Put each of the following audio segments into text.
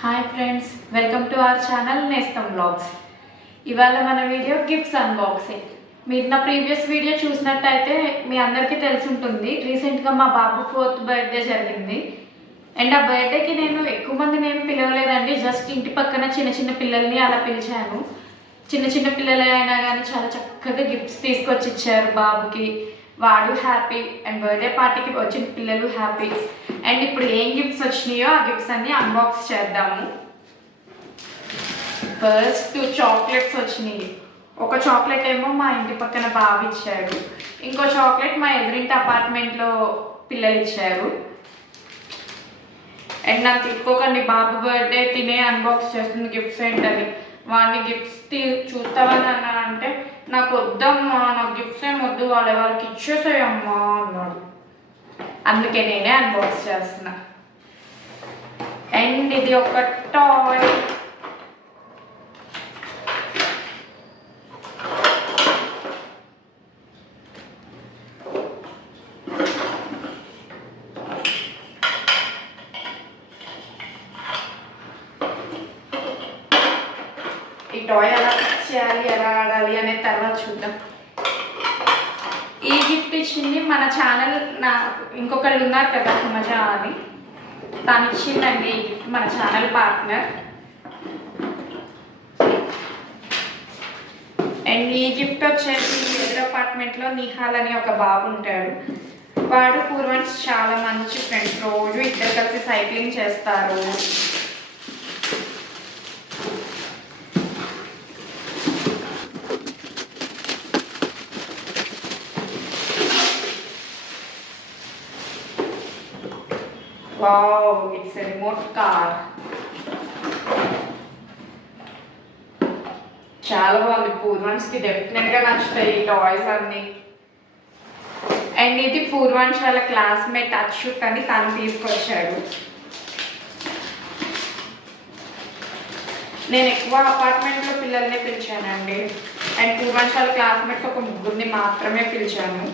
Hi friends, welcome to our channel నేస్తం బ్లాగ్స్. ఇవాళ మన వీడియో గిఫ్ట్స్ అన్బాక్సింగ్. మీరు నా ప్రీవియస్ వీడియో చూసినట్టయితే మీ అందరికీ తెలిసి ఉంటుంది. రీసెంట్గా మా బాబు 4th బర్త్డే జరిగింది. అండ్ ఆ బర్త్డేకి నేను ఎక్కువ మందిని ఏం పిలవలేదండి. జస్ట్ ఇంటి పక్కన చిన్న చిన్న పిల్లల్ని అలా పిలిచాను. చిన్న చిన్న పిల్లలే అయినా కానీ చాలా చక్కగా గిఫ్ట్స్ తీసుకొచ్చి ఇచ్చారు బాబుకి. వాడు హ్యాపీ అండ్ బర్త్డే పార్టీకి వచ్చిన పిల్లలు హ్యాపీ. అండ్ ఇప్పుడు ఏం గిఫ్ట్స్ వచ్చినాయో ఆ గిఫ్ట్స్ అన్ని అన్బాక్స్ చేద్దాము. ఫస్ట్ 2 చాక్లెట్స్ వచ్చినాయి. ఒక చాక్లెట్ ఏమో మా ఇంటి పక్కన బాబు ఇచ్చాడు, ఇంకో చాక్లెట్ మా ఎదురింటి అపార్ట్మెంట్లో పిల్లలు ఇచ్చారు. అండ్ నాకు తిప్పుకోకండి, బాబు బర్త్డే తినే అన్బాక్స్ చేస్తుంది గిఫ్ట్స్ ఏంటని. వాడిని గిఫ్ట్స్ చూస్తావని అన్నా అంటే నాకు వద్దమ్మా, నాకు గిఫ్ట్స్ ఏం వద్దు, వాళ్ళకి ఇచ్చేసాయమ్మా అన్నాడు. అందుకే నేనే అన్బాక్స్ చేస్తున్నా. అండ్ ఇది ఒక టాయ్. ఈ టాయ్ ఎలా ఫిక్స్ చేయాలి, ఎలా ఆడాలి అనే తర్వాత చూద్దాం. ఈ గిఫ్ట్ ఇచ్చింది మన ఛానల్, ఇంకొకళ్ళు ఉన్నారు కదా హిమజ అని, తను ఇచ్చిందండి ఈ గిఫ్ట్, మన ఛానల్ పార్ట్నర్. అండ్ ఈ గిఫ్ట్ వచ్చేసి ఎదురు అపార్ట్మెంట్లో నిహాల్ అని ఒక బాబు ఉంటాడు. వాడు పూర్వన్స్ చాలా మంచి ఫ్రెండ్స్, రోజు ఇద్దరు కలిసి సైక్లింగ్ చేస్తారు. Wow, it's a remote car. చాలా బాగుంది. పూర్వాన్స్కి డెఫినెట్గా నచ్చుతాయి ఈ టాయ్స్ అన్నీ. అండ్ ఇది పూర్వాన్స్ వాళ్ళ క్లాస్మేట్ అచ్యుత్ అని తను తీసుకొచ్చాడు. నేను ఎక్కువ అపార్ట్మెంట్లో పిల్లల్ని పిలిచానండి. అండ్ పూర్వాన్స్ వాళ్ళ క్లాస్మేట్స్ ఒక 3 మాత్రమే పిలిచాను.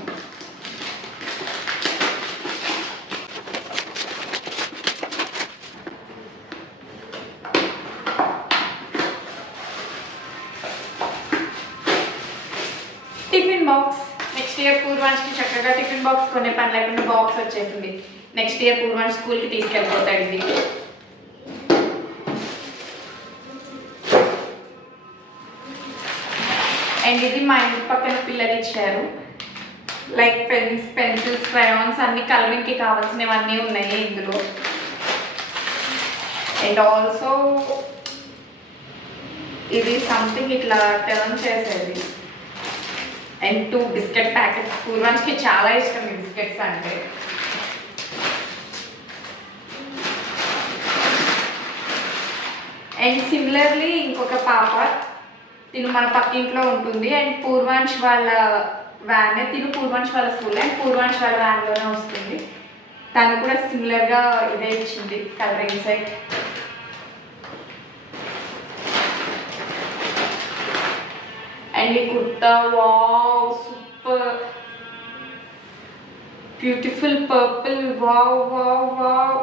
Tiffin box. నెక్స్ట్ ఇయర్ పూర్వాన్స్కి చక్కగా టిఫిన్ బాక్స్ కొనే పని లేకుండా బాక్స్ వచ్చేసింది. నెక్స్ట్ ఇయర్ పూర్వాన్స్ స్కూల్కి తీసుకెళ్ళిపోతాడు ఇది. అండ్ ఇది మా ఇంటి పక్కన పిల్లలు ఇచ్చారు. లైక్ పెన్స్, పెన్సిల్స్, క్రయాన్స్ అన్ని కలరింగ్కి కావాల్సినవన్నీ ఉన్నాయి ఇందులో. అండ్ ఆల్సో ఇది సంథింగ్ ఇట్లా టర్న్ చేసేది. And 2 biscuit packets. పూర్వాన్స్కి చాలా ఇష్టం ఈ బిస్కెట్స్ అంటే. అండ్ సిమిలర్లీ ఇంకొక పాప, తిను మన పక్కింట్లో ఉంటుంది. అండ్ పూర్వాన్స్ వాళ్ళ వ్యాన్, తిను పూర్వాన్స్ వాళ్ళ స్కూల్ అండ్ పూర్వాన్స్ వాళ్ళ వ్యాన్లోనే వస్తుంది. తను కూడా సిమిలర్గా ఇదే ఇచ్చింది కలరింగ్ సెట్. అండ్ ఈ kurta, wow super beautiful purple, wow wow wow.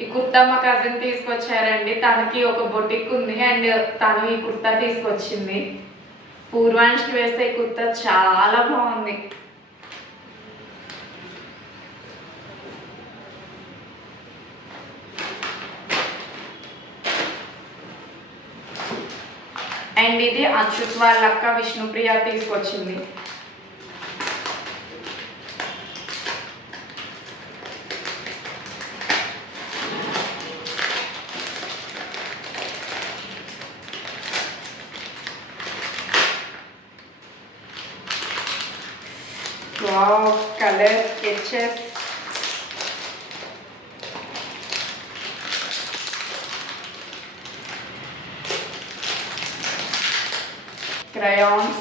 ఈ కుర్తా మా కజిన్ తీసుకొచ్చారండి. తనకి ఒక బొటిక్ ఉంది అండ్ తను ఈ కుర్తా తీసుకొచ్చింది. పూర్వాన్స్కి వేస్తే ఈ కుర్తా చాలా బాగుంది. అండ్ ఇది అచ్యుత్ వాళ్ళ అక్క విష్ణుప్రియ తీసుకొచ్చింది. Wow, colour sketches. crayons,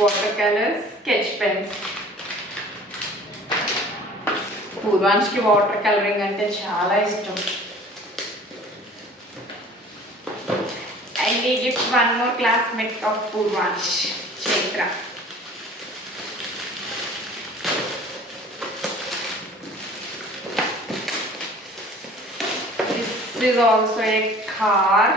watercolors, sketch pens. పూర్వాన్స్కి వాటర్ కలరింగ్ అంటే చాలా ఇష్టం. అండ్ ఈ gift 1 more classmate of Purvansh, Chaitra. is also a car.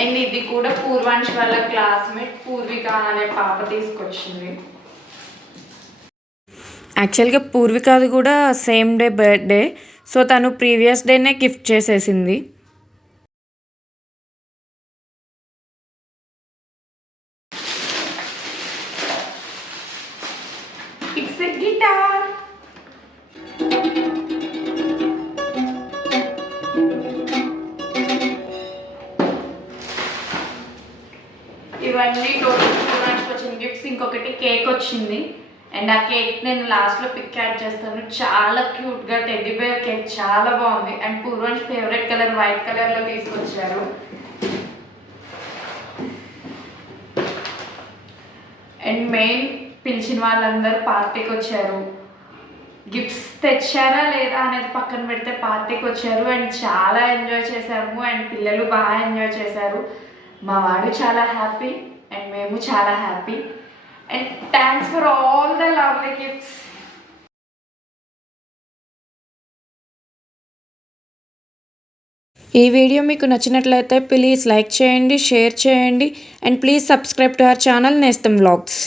And ఇది కూడా పూర్వాంశ్ వాళ్ళ క్లాస్మేట్ పూర్విక అనే పాప తీసుకొచ్చింది. యాక్చువల్గా పూర్వికది కూడా సేమ్ డే బర్త్డే, సో తను ప్రీవియస్ డేనే గిఫ్ట్ చేసేసింది. It's a guitar. ఇవన్నీ టోటల్ పూర్వాంశ్కి వచ్చిన గిఫ్ట్స్. ఇంకొకటి కేక్ వచ్చింది అండ్ ఆ కేక్ నేను లాస్ట్లో పిక్ యాడ్ చేస్తాను. చాలా క్యూట్గా టెడ్డీ బేర్ కేక్ చాలా బాగుంది అండ్ పూర్వాంశ్ ఫేవరెట్ కలర్ వైట్ కలర్లో తీసుకొచ్చారు. అండ్ మెయిన్ పిలిచిన వాళ్ళందరూ పార్టీకి వచ్చారు. గిఫ్ట్స్ తెచ్చారా లేదా అనేది పక్కన పెడితే పార్టీకి వచ్చారు అండ్ చాలా ఎంజాయ్ చేశాము అండ్ పిల్లలు బాగా ఎంజాయ్ చేశారు. మా వాడు చాలా హ్యాపీ అండ్ మేము చాలా happy and thanks for all the lovely gifts. ఈ వీడియో మీకు నచ్చినట్లయితే ప్లీజ్ లైక్ చేయండి, షేర్ చేయండి and please subscribe to our channel నేస్తం వ్లాగ్స్.